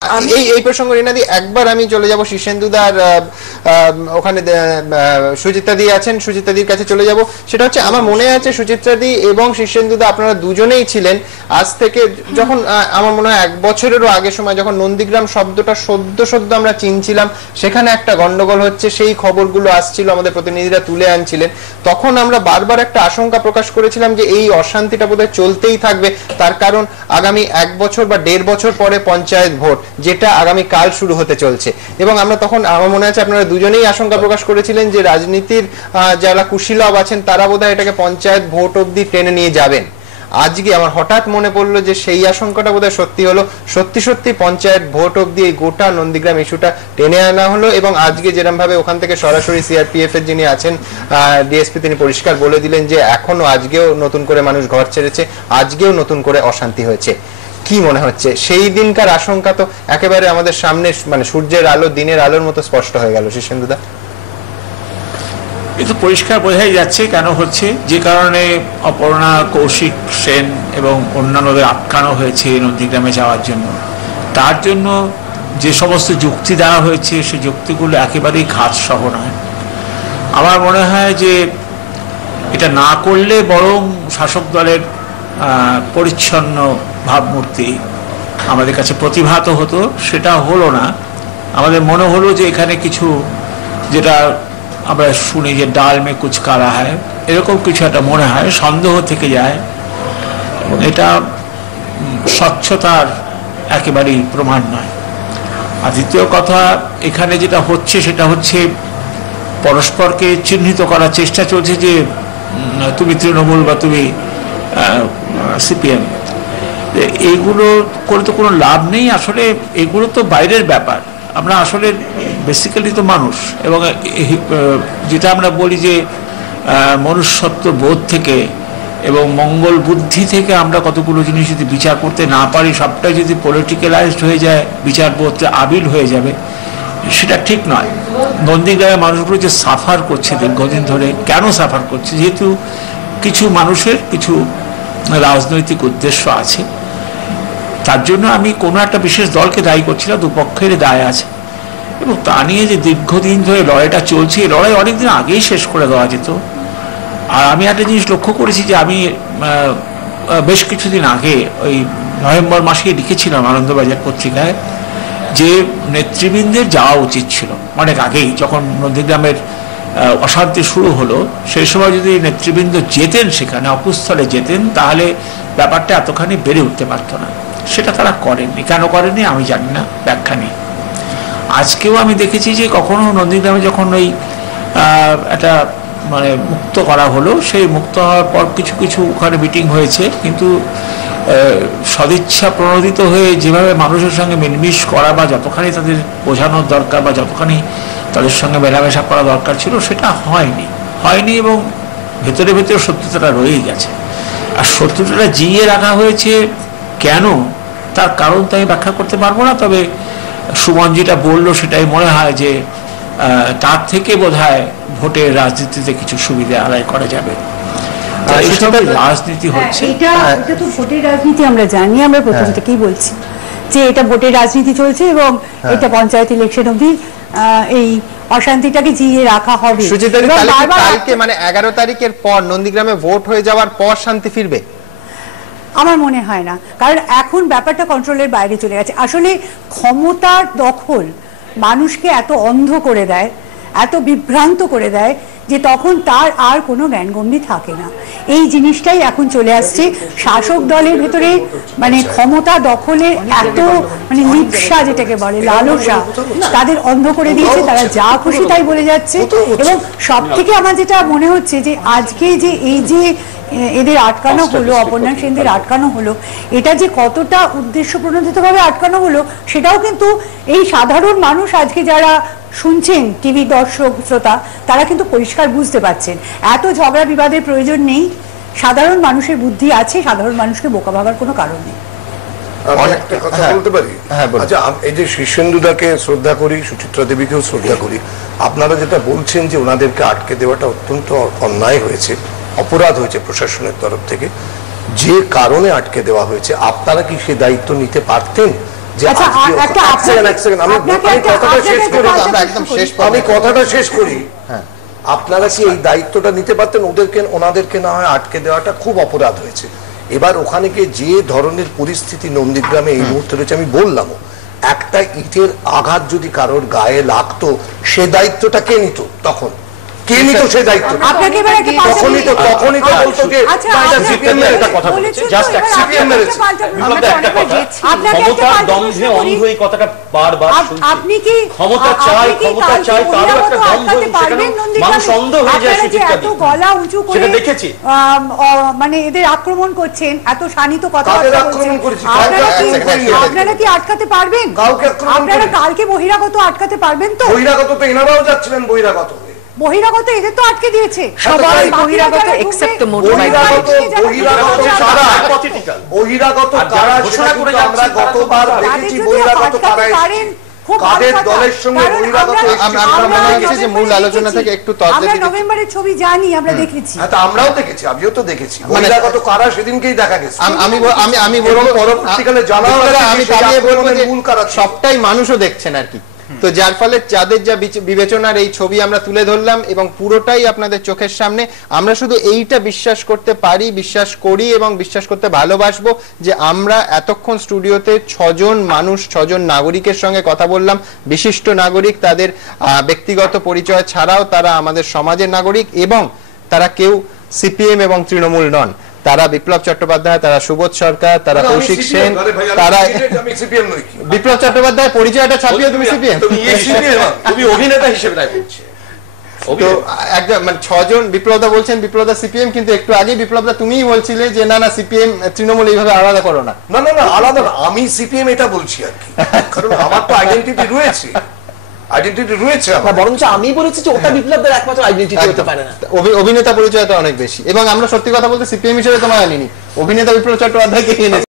এই প্রসঙ্গ রিনাদি একবার আমি চলে যাব শীর্ষেন্দুদার ওখানে সুচিত্রা দি আছেন, সুচিত্রা দির কাছে চলে যাব। সেটা হচ্ছে আমার মনে আছে সুচিত্রা দি এবং শীর্ষেন্দুদা আপনারা দুজনেই ছিলেন আজ থেকে যখন আমার মনে হয় 1 বছরেরও আগে সময় যখন নন্দীগ্রাম শব্দটা সদ্য আমরা চিনছিলাম, সেখানে একটা গন্ডগোল হচ্ছে, সেই খবরগুলো আসছিল, আমাদের প্রতিনিধিরা তুলে আনছিলেন। তখন আমরা বারবার একটা আশঙ্কা প্রকাশ করেছিলাম যে এই অশান্তিটা বোধহয় চলতেই থাকবে, তার কারণ আগামী 1 বছর বা 1.5 বছর পরে পঞ্চায়েত ভোট, যেটা আগামী কাল শুরু হতে চলছে। এবং আমরা তখন আমার মনে আছে আপনারা দুজনেই আশঙ্কা প্রকাশ করেছিলেন যে রাজনীতির যারা কুশীলব আছেন তারা বোধহয় এটাকে পঞ্চায়েত ভোট অবধি টেনে নিয়ে যাবেন। আজকে আমার হঠাৎ মনে পড়লো যে সেই আশঙ্কাটা বোধহয় সত্যি হলো, সত্যি পঞ্চায়েত ভোট অবধি এই গোটা নন্দীগ্রাম ইস্যুটা টেনে আনা হলো। এবং আজকে যেরকম ভাবে ওখান থেকে সরাসরি সিআরপিএফ এর যিনি আছেন ডিএসপি, তিনি পরিষ্কার বলে দিলেন যে এখনো আজকেও নতুন করে মানুষ ঘর ছেড়েছে, আজকেও নতুন করে অশান্তি হয়েছে। কি মনে হচ্ছে সেই দিনকার আশঙ্কা তো একেবারে আমাদের সামনে, মানে সূর্যের আলো দিনের আলোর মতো স্পষ্ট হয়ে গেল। শীর্ষেন্দুদা, কিন্তু পরিষ্কার বোঝাই যাচ্ছে কেন হচ্ছে, যে কারণে অপর্ণা, কৌশিক সেন এবং অন্যান্যদের আটকানো হয়েছে নন্দীগ্রামে যাওয়ার জন্য। তার জন্য যে সমস্ত যুক্তি দেওয়া হয়েছে সেই যুক্তিগুলো একেবারেই খাতসহ নয়। আমার মনে হয় যে এটা না করলে বরং শাসক দলের পরিচ্ছন্ন ভাবমূর্তি আমাদের কাছে প্রতিভাত হতো, সেটা হলো না। আমাদের মনে হলো যে এখানে কিছু, যেটা আমরা শুনি যে ডাল মে কুচ কালা হয়, এরকম কিছু একটা মনে হয়, সন্দেহ থেকে যায়। এবং এটা স্বচ্ছতার একেবারেই প্রমাণ নয়। আর দ্বিতীয় কথা, এখানে যেটা হচ্ছে সেটা হচ্ছে পরস্পরকে চিহ্নিত করার চেষ্টা চলছে যে তুমি তৃণমূল বা তুমি সিপিএম। এইগুলো করে তো কোনো লাভ নেই। আসলে এগুলো তো বাইরের ব্যাপার, আমরা আসলে বেসিক্যালি তো মানুষ। এবং যেটা আমরা বলি যে মনুষ্যত্ব বোধ থেকে এবং মঙ্গল বুদ্ধি থেকে আমরা কতগুলো জিনিস যদি বিচার করতে না পারি, সবটাই যদি পলিটিক্যালাইজড হয়ে যায়, বিচার বোধটা আবিল হয়ে যাবে, সেটা ঠিক নয়। নন্দীগ্রামের মানুষগুলো যে সাফার করছে দীর্ঘদিন ধরে, কেন সাফার করছে? যেহেতু কিছু মানুষের কিছু রাজনৈতিক উদ্দেশ্য আছে। তার জন্য আমি কোনো একটা বিশেষ দলকে দায়ী করছি না, দুপক্ষের দায় আছে। এবং তা নিয়ে যে দীর্ঘদিন ধরে লড়াইটা চলছে, এই লড়াই অনেকদিন আগেই শেষ করে দেওয়া যেত। আর আমি একটা জিনিস লক্ষ্য করেছি যে আমি বেশ কিছুদিন আগে ওই নভেম্বর মাসে লিখেছিলাম আনন্দবাজার পত্রিকায় যে নেতৃবৃন্দের যাওয়া উচিত ছিল অনেক আগেই, যখন নন্দীগ্রামের অশান্তি শুরু হলো সেই সময় যদি নেতৃবৃন্দ যেতেন, সেখানে অকুস্থলে যেতেন, তাহলে ব্যাপারটা এতখানি বেড়ে উঠতে পারত না। সেটা তারা করেননি। কেন করেনি আমি জানি না, ব্যাখ্যা নেই। আজকেও আমি দেখেছি যে কখনো নন্দীগ্রামে যখন ওই একটা মানে মুক্ত করা হলো, সেই মুক্ত হওয়ার পর কিছু কিছু ওখানে মিটিং হয়েছে, কিন্তু সদিচ্ছা প্রণোদিত হয়ে যেভাবে মানুষের সঙ্গে মিলমিশ করা বা যতখানি তাদের বোঝানোর দরকার বা যতখানি তাদের সঙ্গে মেলামেশা করা দরকার ছিল, সেটা হয়নি। এবং ভেতরে ভেতরে শত্রুতাটা রয়েই গেছে। আর শত্রুতাটা জিইয়ে রাখা হয়েছে কেন, তার কারণ তো আমি ব্যাখ্যা করতে পারবো না। তবে সুমন যেটা বললো সেটাই মনে হয় যে তার থেকে বোধহয় ভোটের রাজনীতিতে কিছু সুবিধা আদায় করা যাবে। রাজনীতি হচ্ছে, এটা তো ভোটের রাজনীতি আমরা জানি। আমরা প্রথম থেকেই বলছি যে এটা ভোটের রাজনীতি চলছে এবং এটা পঞ্চায়েত ইলেকশন অবধি এই অশান্তিটাকে জিইয়ে রাখা হবে। কালকে মানে 11 তারিখের পর নন্দীগ্রামে ভোট হয়ে যাওয়ার পর শান্তি ফিরবে আমার মনে হয় না, কারণ এখন ব্যাপারটা কন্ট্রোলের বাইরে চলে গেছে। আসলে ক্ষমতার দখল মানুষকে এত অন্ধ করে দেয়, এত বিভ্রান্ত করে দেয় যে তখন তার আর কোনো জ্ঞানগম্যি থাকে না। এই জিনিসটাই এখন চলে আসছে শাসক দলের ভেতরে, মানে ক্ষমতা দখলের এত মানে লিপ্সা, যেটাকে বলে লালসা, তাদের অন্ধ করে দিয়েছে। তারা যা খুশি তাই বলে যাচ্ছে। এবং সব থেকে আমার যেটা মনে হচ্ছে যে আজকে যে এই যে এদের আটকানো হলো, অপর্ণা সেনদের আটকানো হলো, এটা যে কতটা উদ্দেশ্য প্রণোদিতভাবে আটকানো হলো সেটাও কিন্তু এই সাধারণ মানুষ আজকে যারা শুনছেন, টিভি দর্শক শ্রোতা, তারা কিন্তু পরিষ্কার বুঝতে পারছেন এত ঝগড়া বিবাদের প্রয়োজন নেই। সাধারণ মানুষের বুদ্ধি আছে, সাধারণ মানুষকে বোকা ভাবার কোনো কারণ নেই। একটা কথা বলতে পারি? আচ্ছা, এই যে শীর্ষেন্দুদাকে শ্রদ্ধা করি, সুচিত্রা দেবীকেও শ্রদ্ধা করি, আপনারা যেটা বলছেন যে ওনাদেরকে আটকে দেওয়াটা অত্যন্ত অন্যায় হয়েছে, অপরাধ হয়েছে প্রশাসনের তরফ থেকে, যে কারণে আটকে দেওয়া হয়েছে, আপনারা কি সে দায়িত্ব নিতে পারতেন? যে আচ্ছা, একটা এক সেকেন্ড আমি কথাটা শেষ করি, আমরা একদম শেষ আমি কথাটা শেষ করি। আপনারা কি এই দায়িত্বটা নিতে পারতেন? ওনাদেরকে না হয় আটকে দেওয়াটা খুব অপরাধ হয়েছে। এবার ওখানে গিয়ে যে ধরনের পরিস্থিতি নন্দীগ্রামে এই মুহূর্তে রয়েছে, আমি বললাম একটা ইটের আঘাত যদি কারোর গায়ে লাগতো সে দায়িত্বটা কে নিত? তখন কে নিত সেই দায়িত্ব? আপনাকে এবার একটা তখনই তো বলতো যে সিপিএম এর একটা কথা বলেছে, জাস্ট সিপিএম মেরেছে। ক্ষমতার দম্ভে অন্ধ এই কথাটা বারবার শুনছি। আপনি কি ক্ষমতা চাই তারও একটা দম্ভ, সেখানে মানুষ অন্ধ হয়ে যায় সুচিত্রা দি। এত গলা উঁচু করে সেটা দেখেছি। মানে এদের আক্রমণ করছেন, এত শানিত কথা আক্রমণ করেছি? আপনারা কি আটকাতে পারবেন? আপনারা কালকে বহিরাগত আটকাতে পারবেন তো? বহিরাগত তো এনারাও যাচ্ছিলেন বহিরাগত, বহিরাগত এদের তো আটকে দিয়েছে সবাই বহিরাগত এক্সেপ্ট বহিরাগত কারা ঘোষণা করে আমরা গতবার দেখেছি বহিরাগত কারা কাদের দলের সঙ্গে বহিরাগত। আমরা মনে হচ্ছে যে মূল আলোচনা থেকে একটু আমরা নভেম্বরের ছবি জানি, আমরা দেখেছি। হ্যাঁ, আমরাও দেখেছি, আমিও তো দেখেছি বহিরাগত কারা সেদিনকেই দেখা গেছে। আমি বলবো পরবর্তীকালে জানাও আমি দাঁড়িয়ে বলবো যে মূল কারা সবটাই মানুষও দেখছেন আর কি। তো যার ফলে যাদের যা বিবেচনার এই ছবি আমরা তুলে ধরলাম এবং পুরোটাই আপনাদের চোখের সামনে। আমরা শুধু এইটা বিশ্বাস করতে পারি, বিশ্বাস করি এবং বিশ্বাস করতে ভালোবাসবো যে আমরা এতক্ষণ স্টুডিওতে 6 জন মানুষ, 6 জন নাগরিকের সঙ্গে কথা বললাম। বিশিষ্ট নাগরিক, তাদের ব্যক্তিগত পরিচয় ছাড়াও তারা আমাদের সমাজের নাগরিক এবং তারা কেউ সিপিএম এবং তৃণমূল নন। তারা বিপ্লব চট্টোপাধ্যায়, তারা সুবোধ সরকার, তারা কৌশিক সেন, তারা বিপ্লব চট্টোপাধ্যায় পরিচয়টা ছাপিয়ে তুমি সিপিএম, তুমি অভিনেতা হিসেবে তাই বলছো। তো একদম মানে 6 জন বিপ্লবদা বলছেন বিপ্লবদা সিপিএম, কিন্তু একটু আগে বিপ্লবদা তুমিই বলছিলে যে না না সিপিএম তৃণমূল এইভাবে আলাদা করো না। না না না আলাদা না, আমি সিপিএম এটা বলছি আর কি, কারণ আমার তো আইডেন্টিটি রয়েছে, বরঞ্চ আমি বলেছি যে ওটা বিপ্লবদের একমাত্র আইডেন্টিটি হতে পারে না। অভিনেতা পরিচয়টা অনেক বেশি এবং আমরা সত্যি কথা বলতে সিপিএম হিসেবে তোমায় আনিনি, অভিনেতা বিপ্লব চট্টোপাধ্যায়কে এনেছি।